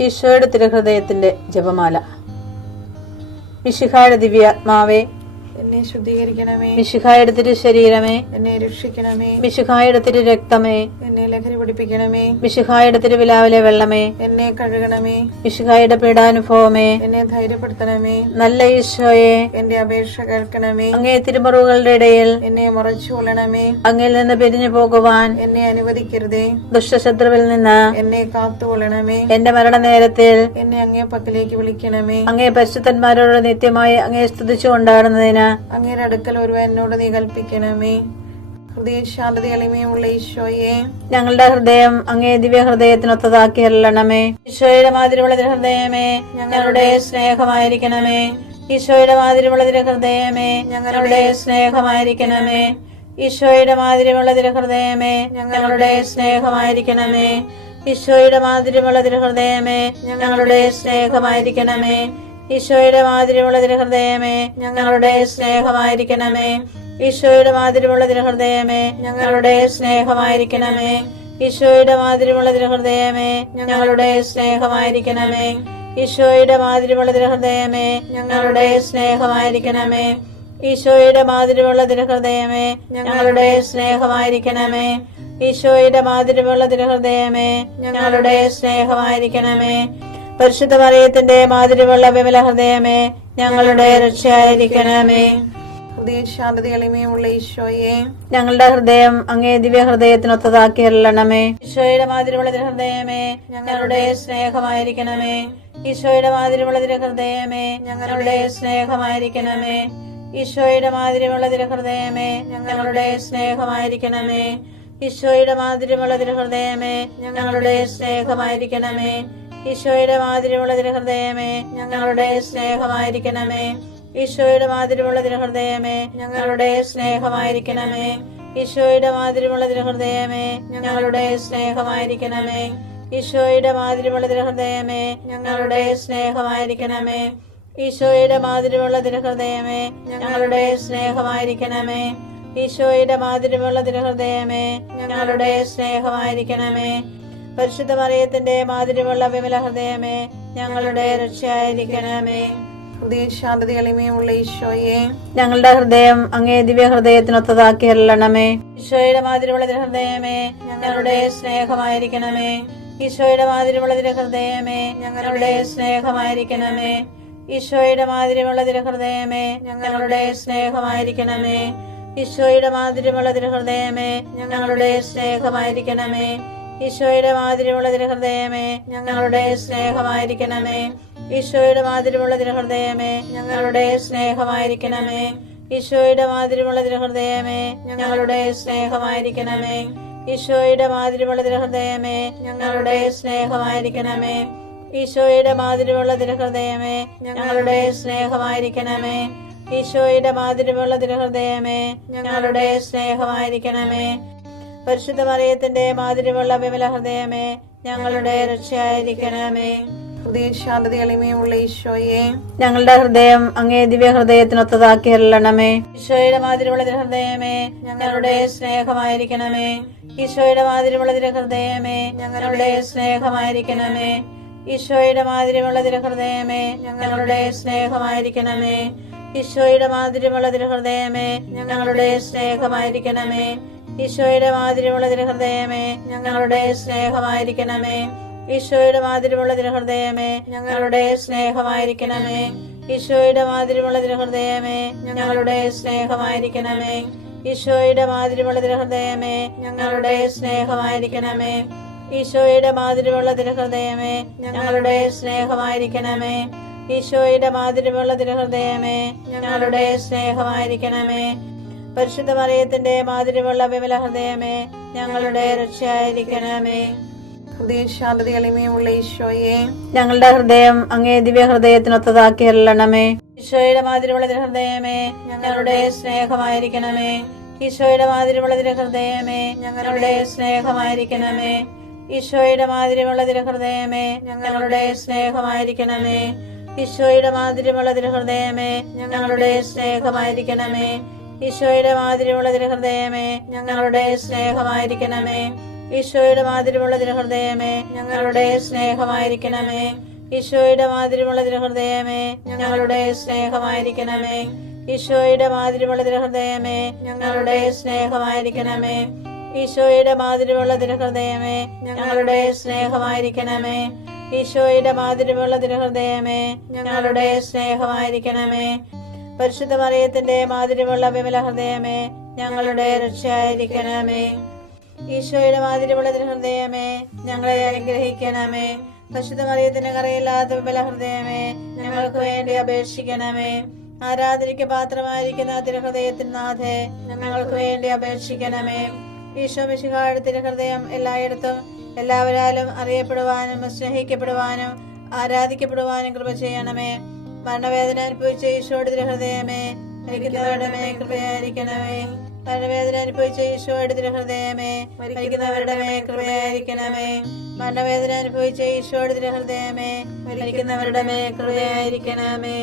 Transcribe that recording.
ഈശോയുടെ തിരുഹൃദയത്തിന്റെ ജപമാല. മിശിഹായുടെ ദിവ്യാത്മാവേ, എന്നെ ശുദ്ധീകരിക്കണമേ. മിശിഹായുടെ തിരു ശരീരമേ, എന്നെ രക്ഷിക്കണമേ. മിശിഹായുടെ തിരു രക്തമേ, എന്നെ ലഹരി പിടിപ്പിക്കണമേ. മിശിഹായുടെ തിരുവിലാവിലെ വെള്ളമേ, എന്നെ കഴുകണമേ. മിശിഹായുടെ പീഡാനുഭവമേ, എന്നെ ധൈര്യപ്പെടുത്തണമേ. നല്ല ഈശോയെ, എന്റെ അപേക്ഷ കേൾക്കണമേ. അങ്ങേ തിരുമുറിവുകളുടെ ഇടയിൽ എന്നെ മുറച്ചു കൊള്ളണമേ. അങ്ങിൽ നിന്ന് പിരിഞ്ഞു പോകുവാൻ എന്നെ അനുവദിക്കരുതേ. ദുഷ്ടശത്രുവിൽ നിന്ന് എന്നെ കാത്തുകൊള്ളണമേ. എന്റെ മരണനേരത്തിൽ എന്നെ അങ്ങേ പക്കലേക്ക് വിളിക്കണമേ. അങ്ങേ പരിശുദ്ധന്മാരോട് നിത്യമായി അങ്ങേ സ്തുതിച്ചു കൊണ്ടാടുന്നതിന് അങ്ങയുടെ അടുക്കൽ ഒരുവൻ എന്നോട് നീ കൽപ്പിക്കണമേ. ഹൃദയശാന്തത എളിമയുള്ള ഈശോയെ, ഞങ്ങളുടെ ഹൃദയം അങ്ങേ ദിവ്യ ഹൃദയത്തിനൊത്തതാക്കി അരുളണമേ. ഈശോയുടെ മാതിരിയുള്ള ഹൃദയമേ, ഞങ്ങളുടെ സ്നേഹമായിരിക്കണമേ. ഈശോയുടെ മാതിരിയുള്ള ഹൃദയമേ, ഞങ്ങളുടെ സ്നേഹമായിരിക്കണമേ. ഈശോയുടെ മാതിരിയുള്ള ഹൃദയമേ, ഞങ്ങളുടെ സ്നേഹമായിരിക്കണമേ. ഈശോയുടെ മാതിരിയുള്ള ഹൃദയമേ, ഞങ്ങളുടെ സ്നേഹമായിരിക്കണമേ. ഈശോയുടെ മാതിരിയുള്ള ഹൃദയമേ, ഞങ്ങളുടെ സ്നേഹമായിരിക്കണമേ. ഈശോയുടെ മാതിരിയുള്ള ഹൃദയമേ, ഞങ്ങളുടെ സ്നേഹമായിരിക്കണമേ. ഈശോയുടെ മാതിരിയുള്ള ഹൃദയമേ, ഞങ്ങളുടെ സ്നേഹമായിരിക്കണമേ. ഈശോയുടെ മാതിരിയുള്ള ഹൃദയമേ, ഞങ്ങളുടെ സ്നേഹമായിരിക്കണമേ. ഈശോയുടെ മാതിരിയുള്ള ഹൃദയമേ, ഞങ്ങളുടെ സ്നേഹമായിരിക്കണമേ. ഈശോയുടെ മാതിരിയുള്ള ഹൃദയമേ, ഞങ്ങളുടെ സ്നേഹമായിരിക്കണമേ. പരിശുദ്ധ മറിയത്തിന്റെ മാതിരിയുള്ള വിമല ഹൃദയമേ, ഞങ്ങളുടെ രക്ഷയായിരിക്കണമേ. ഹൃദയശാന്തത എളിമയുള്ള ഈശോയെ, ഞങ്ങളുടെ ഹൃദയം അങ്ങേ ദിവ്യ ഹൃദയത്തിനൊത്തതാക്കി അരുളണമേ. ഈശോയുടെ മാതിരിയുള്ള ഹൃദയമേ, ഞങ്ങളുടെ സ്നേഹമായിരിക്കണമേ. ഈശോയുടെ മാതിരിയുള്ള ഹൃദയമേ, ഞങ്ങളുടെ സ്നേഹമായിരിക്കണമേ. ഈശോയുടെ മാതിരിയുള്ള ഹൃദയമേ, ഞങ്ങളുടെ സ്നേഹമായിരിക്കണമേ. ഈശോയുടെ മാതിരിയുള്ള ഹൃദയമേ, ഞങ്ങളുടെ സ്നേഹമായിരിക്കണമേ. ഈശോയുടെ മാതിരിയുള്ള ഹൃദയമേ, ഞങ്ങളുടെ സ്നേഹമായിരിക്കണമേ. ഈശോയുടെ മാതിരിയുള്ള ഹൃദയമേ, ഞങ്ങളുടെ സ്നേഹമായിരിക്കണമേ. ഈശോയുടെ മാതിരിയുള്ള ഹൃദയമേ, ഞങ്ങളുടെ സ്നേഹമായിരിക്കണമേ. ഈശോയുടെ മാതിരിയുള്ള ഹൃദയമേ, ഞങ്ങളുടെ സ്നേഹമായിരിക്കണമേ. ഈശോയുടെ മാതിരിയുള്ള ഹൃദയമേ, ഞങ്ങളുടെ സ്നേഹമായിരിക്കണമേ. ഈശോയുടെ മാതിരിയുള്ള ഹൃദയമേ, ഞങ്ങളുടെ സ്നേഹമായിരിക്കണമേ. പരിശുദ്ധ മറിയത്തിന്റെ മാതിരിയുള്ള വിമല ഹൃദയമേ, ഞങ്ങളുടെ രക്ഷയായിരിക്കണമേ. ഹൃദയശാന്തത എളിമയുള്ള ഈശോയെ, ഞങ്ങളുടെ ഹൃദയം അങ്ങേ ദിവ്യ ഹൃദയത്തിനൊത്തതാക്കി അരുളണമേ. ഈശോയുടെ മാതിരിയുള്ള ഹൃദയമേ, ഞങ്ങളുടെ സ്നേഹമായിരിക്കണമേ. ഈശോയുടെ മാതിരിയുള്ള ഹൃദയമേ, ഞങ്ങളുടെ സ്നേഹമായിരിക്കണമേ. ഈശോയുടെ മാതിരിയുള്ള ഹൃദയമേ, ഞങ്ങളുടെ സ്നേഹമായിരിക്കണമേ. ഈശോയുടെ മാതിരിയുള്ള ഹൃദയമേ, ഞങ്ങളുടെ സ്നേഹമായിരിക്കണമേ. ഈശോയുടെ മാതിരിയുള്ള ഹൃദയമേ, ഞങ്ങളുടെ സ്നേഹമായിരിക്കണമേ. ഈശോയുടെ മാതിരിയുള്ള ഹൃദയമേ, ഞങ്ങളുടെ സ്നേഹമായിരിക്കണമേ. ഈശോയുടെ മാതിരിയുള്ള ഹൃദയമേ, ഞങ്ങളുടെ സ്നേഹമായിരിക്കണമേ. ഈശോയുടെ മാതിരിയുള്ള ഹൃദയമേ, ഞങ്ങളുടെ സ്നേഹമായിരിക്കണമേ. ഈശോയുടെ മാതിരിയുള്ള ഹൃദയമേ, ഞങ്ങളുടെ സ്നേഹമായിരിക്കണമേ. ഈശോയുടെ മാതിരിയുള്ള ഹൃദയമേ, ഞങ്ങളുടെ സ്നേഹമായിരിക്കണമേ. പരിശുദ്ധ മറിയത്തിന്റെ മാതിരിയുള്ള വിമല ഹൃദയമേ, ഞങ്ങളുടെ രക്ഷയായിരിക്കണമേ. ഹൃദയശാന്തത എളിമയുള്ള ഈശോയെ, ഞങ്ങളുടെ ഹൃദയം അങ്ങേ ദിവ്യ ഹൃദയത്തിനൊത്തതാക്കി അരുളണമേ. ഈശോയുടെ മാതിരിയുള്ള ഹൃദയമേ, ഞങ്ങളുടെ സ്നേഹമായിരിക്കണമേ. ഈശോയുടെ മാതിരിയുള്ള ഹൃദയമേ, ഞങ്ങളുടെ സ്നേഹമായിരിക്കണമേ. ഈശോയുടെ മാതിരിയുള്ള ഹൃദയമേ, ഞങ്ങളുടെ സ്നേഹമായിരിക്കണമേ. ഈശോയുടെ മാതിരിയുള്ള ഹൃദയമേ, ഞങ്ങളുടെ സ്നേഹമായിരിക്കണമേ. ഈശോയുടെ മാതിരിയുള്ള ഹൃദയമേ, ഞങ്ങളുടെ സ്നേഹമായിരിക്കണമേ. ഈശോയുടെ മാതിരിയുള്ള ഹൃദയമേ, ഞങ്ങളുടെ സ്നേഹമായിരിക്കണമേ. ഈശോയുടെ മാതിരിയുള്ള ഹൃദയമേ, ഞങ്ങളുടെ സ്നേഹമായിരിക്കണമേ. ഈശോയുടെ മാതിരിയുള്ള ഹൃദയമേ, ഞങ്ങളുടെ സ്നേഹമായിരിക്കണമേ. ഈശോയുടെ മാതിരിയുള്ള ഹൃദയമേ, ഞങ്ങളുടെ സ്നേഹമായിരിക്കണമേ. ഈശോയുടെ മാതിരിയുള്ള ഹൃദയമേ, ഞങ്ങളുടെ സ്നേഹമായിരിക്കണമേ. പരിശുദ്ധ മറിയത്തിന്റെ മാതിരിയുള്ള വിമല ഹൃദയമേ, ഞങ്ങളുടെ രക്ഷയായിരിക്കണമേ. ഹൃദയശാന്തത എളിമയുള്ള ഈശോയെ, ഞങ്ങളുടെ ഹൃദയം അങ്ങേ ദിവ്യ ഹൃദയത്തിനൊത്തതാക്കി അരുളണമേ. ഈശോയുടെ മാതിരിയുള്ള ഹൃദയമേ, ഞങ്ങളുടെ സ്നേഹമായിരിക്കണമേ. ഈശോയുടെ മാതിരിയുള്ള ഹൃദയമേ, ഞങ്ങളുടെ സ്നേഹമായിരിക്കണമേ. ഈശോയുടെ മാതിരിയുള്ള ഹൃദയമേ, ഞങ്ങളുടെ സ്നേഹമായിരിക്കണമേ. ഈശോയുടെ മാതിരിയുള്ള ഹൃദയമേ, ഞങ്ങളുടെ സ്നേഹമായിരിക്കണമേ. ഈശോയുടെ മാതിരിയുള്ള ഹൃദയമേ, ഞങ്ങളുടെ സ്നേഹമായിരിക്കണമേ. ഈശോയുടെ മാതിരിയുള്ള തിരുഹൃദയമേ ഞങ്ങളുടെ സ്നേഹമായിരിക്കണമേ. ഈശോയുടെ മാതിരിയുള്ള തിരുഹൃദയമേ ഞങ്ങളുടെ സ്നേഹമായിരിക്കണമേ. ഈശോയുടെ മാതിരിയുള്ള തിരുഹൃദയമേ ഞങ്ങളുടെ സ്നേഹമായിരിക്കണമേ. ഈശോയുടെ മാതിരിയുള്ള തിരുഹൃദയമേ ഞങ്ങളുടെ സ്നേഹമായിരിക്കണമേ. ഈശോയുടെ മാതിരിയുള്ള തിരുഹൃദയമേ ഞങ്ങളുടെ സ്നേഹമായിരിക്കണമേ. പരിശുദ്ധ മറിയത്തിന്റെ മാതിരിയുള്ള വിമല ഹൃദയമേ ഞങ്ങളുടെ രക്ഷയായിരിക്കണമേ. ഈശോയുടെ മാതിരിയുള്ള തിരുഹൃദയമേ ഞങ്ങളെ അനുഗ്രഹിക്കണമേ. പരിശുദ്ധ മറിയത്തിന്റെ കറയില്ലാത്ത വിമല ഹൃദയമേ ഞങ്ങൾക്ക് വേണ്ടി അപേക്ഷിക്കണമേ. ആരാധനയ്ക്ക് പാത്രമായിരിക്കുന്ന തിരുഹൃദയത്തിന് നാഥേ ഞങ്ങൾക്ക് വേണ്ടി അപേക്ഷിക്കണമേ. ഈശോ മിശിഹായുടെ തിരുഹൃദയം എല്ലായിടത്തും എല്ലാവരാലും അറിയപ്പെടുവാനും സ്നേഹിക്കപ്പെടുവാനും ആരാധിക്കപ്പെടുവാനും കൃപ ചെയ്യണമേ. മരണവേദന അനുഭവിച്ച ഈശോയുടെ തിരുഹൃദയമേ മരിക്കുന്നവരുടെ മേൽ കൃപയായിരിക്കണമേ. മരണവേദന അനുഭവിച്ച ഈശോയുടെ തിരുഹൃദയമേ മരിക്കുന്നവരുടെ മേൽ കൃപയായിരിക്കണമേ. മരണവേദന അനുഭവിച്ച ഈശോയുടെ തിരുഹൃദയമേ മരിക്കുന്നവരുടെ മേൽ കൃപയായിരിക്കണമേ.